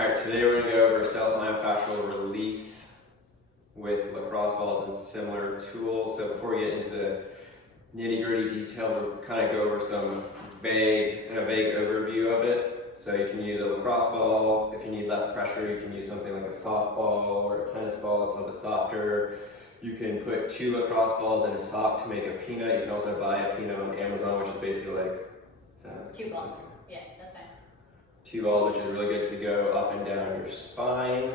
Alright, today we're going to go over self-myofascial release with lacrosse balls and similar tools. So before we get into the nitty-gritty details, we'll kind of go over some vague overview of it. So you can use a lacrosse ball. If you need less pressure, you can use something like a softball or a tennis ball. It's a little bit softer. You can put 2 lacrosse balls in a sock to make a peanut. You can also buy a peanut on Amazon, which is basically like 2 balls. Yeah, that's fine. 2 balls, which is really good to go up and down your spine.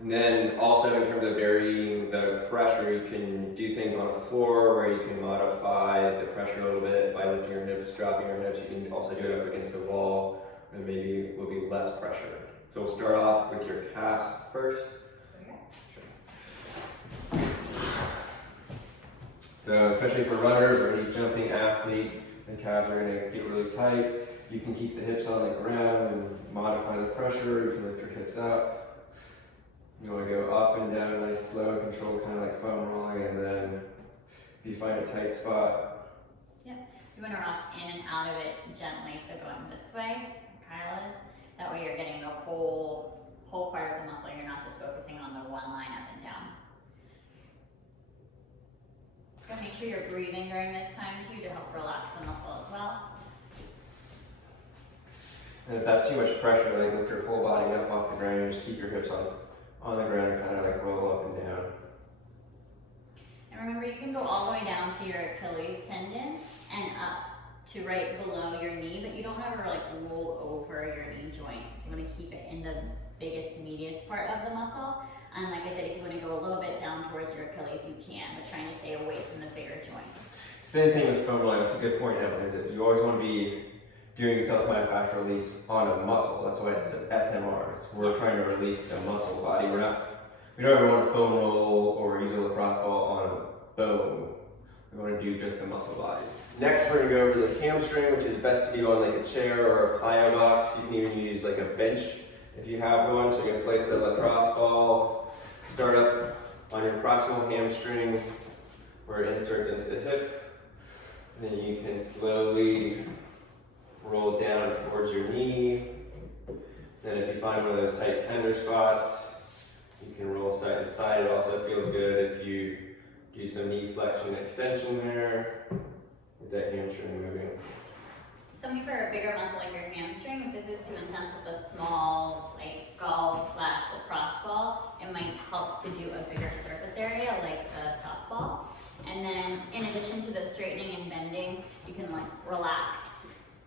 And then also in terms of varying the pressure, you can do things on the floor where you can modify the pressure a little bit by lifting your hips, dropping your hips. You can also do it up against a wall and maybe it will be less pressure. So we'll start off with your calves first. So especially for runners or any jumping athlete, the calves are going to get really tight. You can keep the hips on the ground and modify the pressure. You can lift your hips up. You want to go up and down nice, slow, controlled, kind of like foam rolling. And then if you find a tight spot. Yeah, you want to rock in and out of it gently. So going this way, Kyle is. That way you're getting the whole part of the muscle. You're not just focusing on the one line up and down. Make sure you're breathing during this time too to help relax the muscle as well. And if that's too much pressure, like lift your whole body up off the ground and just keep your hips on the ground and kind of like roll up and down. And remember, you can go all the way down to your Achilles tendon and up to right below your knee, but you don't ever like roll over your knee joint. So you want to keep it in the biggest, meatiest part of the muscle. And like I said, if you want to go a little bit down towards your Achilles, you can, but trying to stay away from the bigger joints. Same thing with foam rolling. That's a good point, Emily, is that you always want to be doing self-myofascial release on a muscle. That's why it's SMR. We're trying to release the muscle body. We don't ever want to foam roll or use a lacrosse ball on a bone. We want to do just the muscle body. Next, we're going to go over the hamstring, which is best to do on like a chair or a plyo box. You can even use like a bench if you have one. So you're going to place the lacrosse ball, start up on your proximal hamstring where it inserts into the hip. And then you can slowly roll down towards your knee. Then if you find one of those tight tender spots, you can roll side to side. It also feels good if you do some knee flexion extension there with that hamstring moving. Some people are a bigger muscle like your hamstring. If this is too intense with a small like golf / lacrosse ball, it might help to do a bigger surface area like a softball. And then in addition to the straightening and bending, you can like relax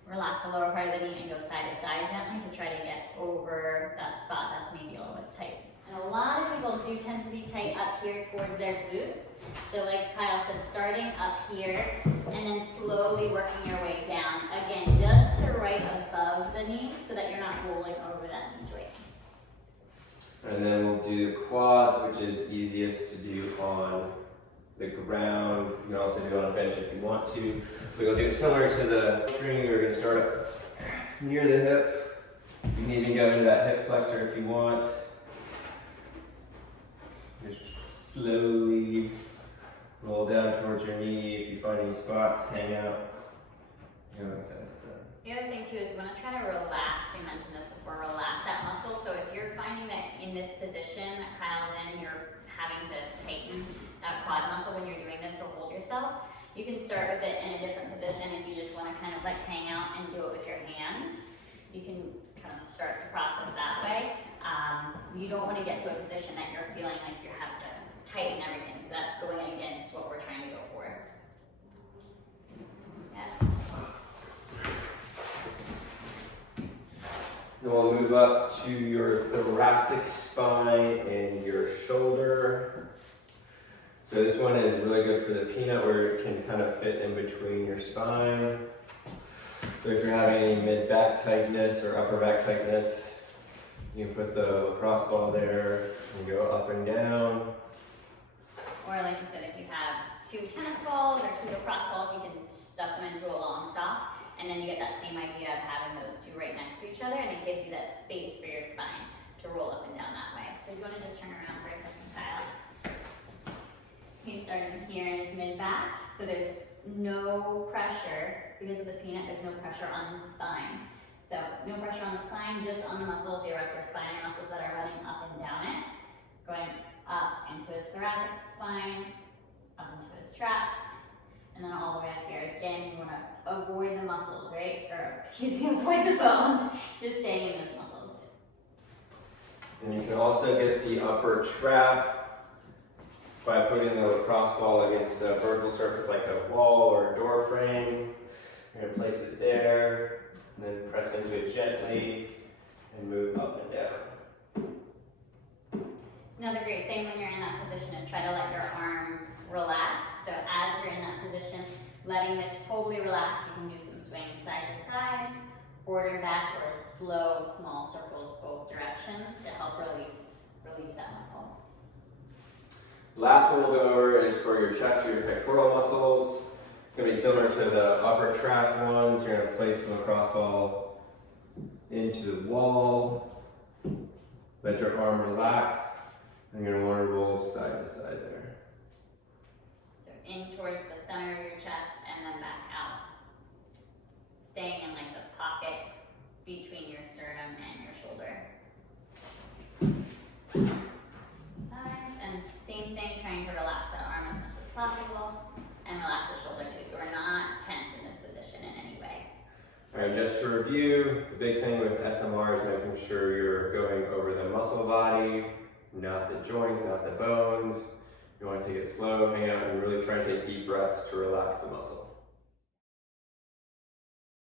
the lower part of the knee and go side to side gently to try to get over that spot that's maybe a little bit tight. And a lot of people do tend to be tight up here towards their glutes. So like Kyle said, starting up here and then slowly working your way down. Again, just to right above the knee so that you're not rolling over that knee joint. And then we'll do the quads, which is easiest to do on the ground. You can also do it on a bench if you want to. We're going to do it similar to the string. We're going to start up near the hip. You can even go into that hip flexor if you want. Just slowly roll down towards your knee. If you find any spots, hang out. Going side to side. The other thing too is you want to try to relax. You mentioned this before, relax that muscle. So if you're finding that in this position that Kyle's in, you're having to tighten that quad muscle when you're doing this to hold yourself, you can start with it in a different position. If you just want to kind of like hang out and do it with your hand, you can kind of start the process that way. You don't want to get to a position that you're feeling like you have to tighten everything, because that's going against what we're trying to go for. Yeah. Then we'll move up to your thoracic spine and your shoulder. So this one is really good for the peanut, where it can kind of fit in between your spine. So if you're having any mid-back tightness or upper back tightness, you can put the lacrosse ball there and go up and down. Or like you said, if you have 2 tennis balls or 2 lacrosse balls, you can stuff them into a long sock, and then you get that same idea of having those 2 right next to each other, and it gives you that space for your spine to roll up and down that way. So you want to just turn around for a second, Kyle. He's starting here in his mid-back, so there's no pressure. Because of the peanut, there's no pressure on the spine. So no pressure on the spine, just on the muscles, the erector spinae avoid the muscles, right? Or, excuse me, avoid the bones, just staying in those muscles. And you can also get the upper trap by putting the lacrosse ball against a vertical surface like a wall or a door frame. You're going to place it there, and then press into it gently and move up and down. Another great thing when you're in that position is try to let your arm relax. So as you're in that position, letting this totally relax, you can do some swings side to side, forward and back, or slow, small circles both directions to help release that muscle. Last one we'll go over is for your chest or your pectoral muscles. It's going to be similar to the upper trap ones. You're going to place the lacrosse ball into the wall, let your arm relax, and you're going to want to roll side to side there. So in towards the center of your chest and then back out. Staying in like the pocket between your sternum and your shoulder. Sides, and same thing, trying to relax that arm as much as possible and relax the shoulder too, so we're not tense in this position in any way. Alright, just to review, the big thing with SMR is making sure you're going over the muscle body, not the joints, not the bones. You want to take it slow, hang out, and really try and take deep breaths to relax the muscle.